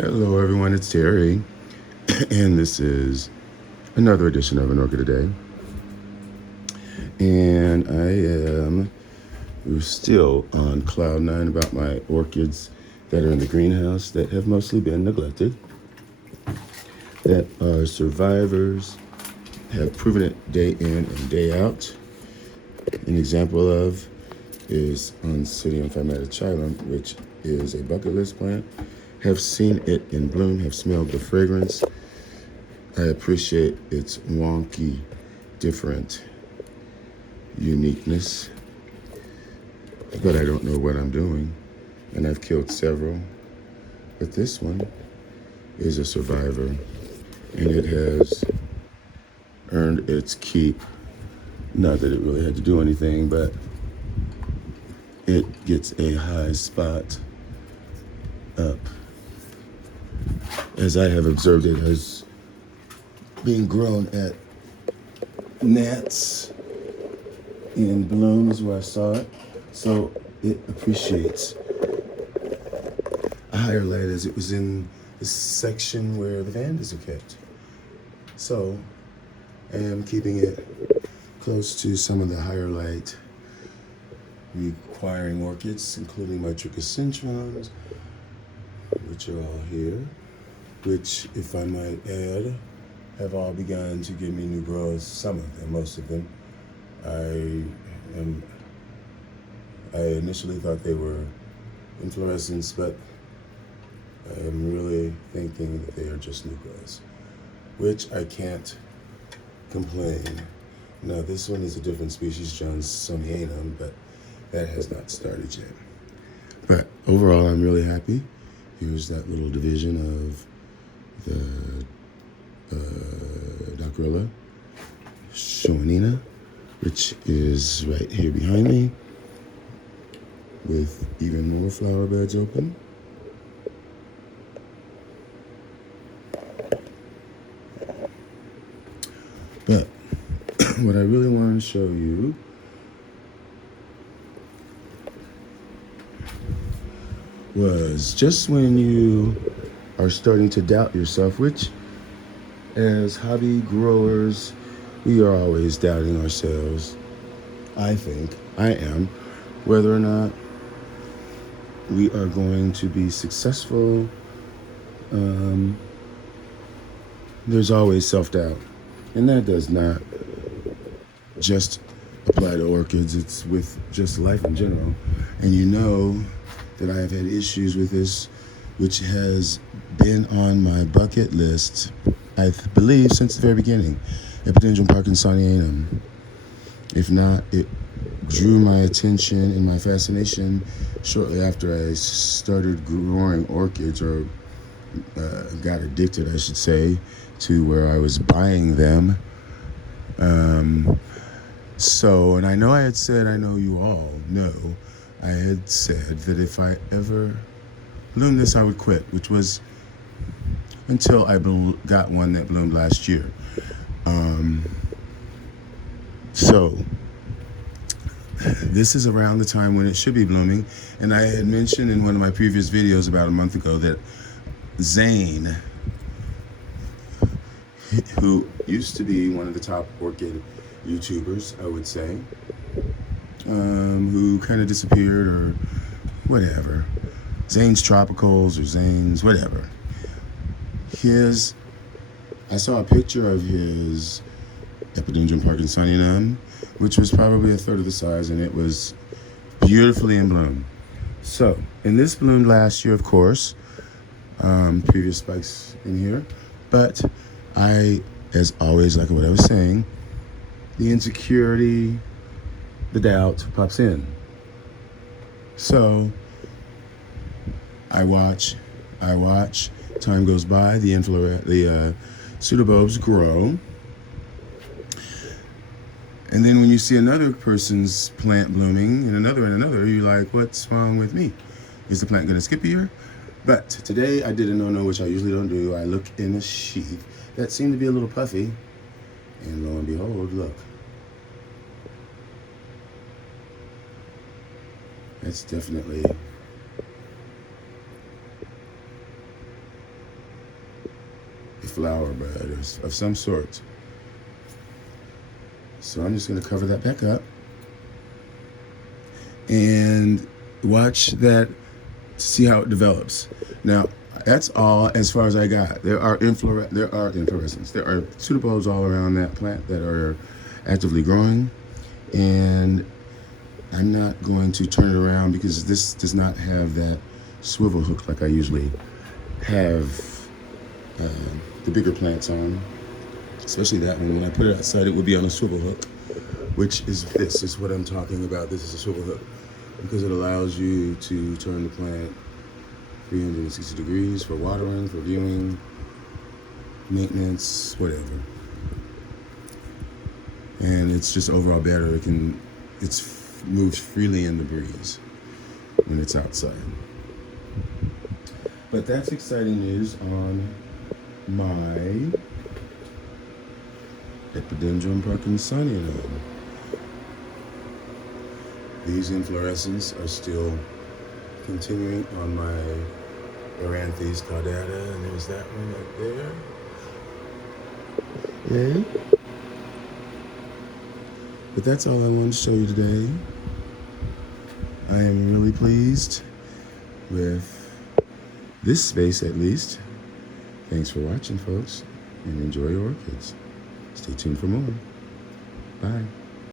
Hello, everyone. It's Terry, and this is another edition of An Orchid a Day. And I am still on cloud nine about my orchids that are in the greenhouse that have mostly been neglected, that are survivors, have proven it day in and day out. An example of is Oncidium Phymatichilum, which is a bucket list plant. Have seen it in bloom, have smelled the fragrance. I appreciate its wonky, different uniqueness, but I don't know what I'm doing, and I've killed several. But this one is a survivor, and it has earned its keep. Not that it really had to do anything, but it gets a high spot up. As I have observed, it has been grown at gnats in blooms where I saw it, so it appreciates a higher light as it was in the section where the vandas are kept. So I am keeping it close to some of the higher light requiring orchids, including my trichocentrons, which are all here, which, if I might add, have all begun to give me new growths. Some of them, most of them. I initially thought they were inflorescence, but I am really thinking that they are just new growths, which I can't complain. Now, this one is a different species, Johnsonianum, but that has not started yet. But overall, I'm really happy. Here's that little division of the Docrilla Schoenina, which is right here behind me, with even more flower beds open. But what I really want to show you was just when you are starting to doubt yourself, which as hobby growers, we are always doubting ourselves. I think I am, whether or not we are going to be successful. There's always self-doubt, and that does not just apply to orchids. It's with just life in general. And you know that I have had issues with this, which has been on my bucket list, I believe, since the very beginning. Epidendrum parkinsonianum. If not, it drew my attention and my fascination shortly after I started growing orchids, or got addicted, I should say, to where I was buying them. And I know I had said, I know you all know, I had said that if I ever bloomed this, I would quit, which was until I got one that bloomed last year. So this is around the time when it should be blooming. And I had mentioned in one of my previous videos about a month ago that Zane, who used to be one of the top orchid YouTubers, I would say, who kind of disappeared or whatever. Zane's Tropicals or Zane's whatever. I saw a picture of his Epidendrum parkinsonianum, which was probably a third of the size, and it was beautifully in bloom. So, and this bloomed last year, of course, previous spikes in here, but I, as always, like what I was saying, the insecurity, the doubt pops in. So I watch, time goes by, the pseudobulbs grow. And then when you see another person's plant blooming and another, you're like, what's wrong with me? Is the plant gonna skip a year? But today I did a no-no, which I usually don't do. I look in a sheath that seemed to be a little puffy, and lo and behold, look. That's definitely flower bud of some sort. So I'm just going to cover that back up and watch that to see how it develops. Now, that's all as far as I got. There are inflorescence. There are pseudobulbs all around that plant that are actively growing, and I'm not going to turn it around because this does not have that swivel hook like I usually have the bigger plants on, especially that one. When I put it outside, it would be on a swivel hook, which is this is what I'm talking about. This is a swivel hook because it allows you to turn the plant 360 degrees for watering, for viewing, maintenance, whatever. And it's just overall better. It moves freely in the breeze when it's outside. But that's exciting news on my Epidendrum parkinsonianum. These inflorescences are still continuing on my Aranthes caudata, and there's that one right there. Yeah. But that's all I wanted to show you today. I am really pleased with this space, at least. Thanks for watching, folks, and enjoy your orchids. Stay tuned for more. Bye.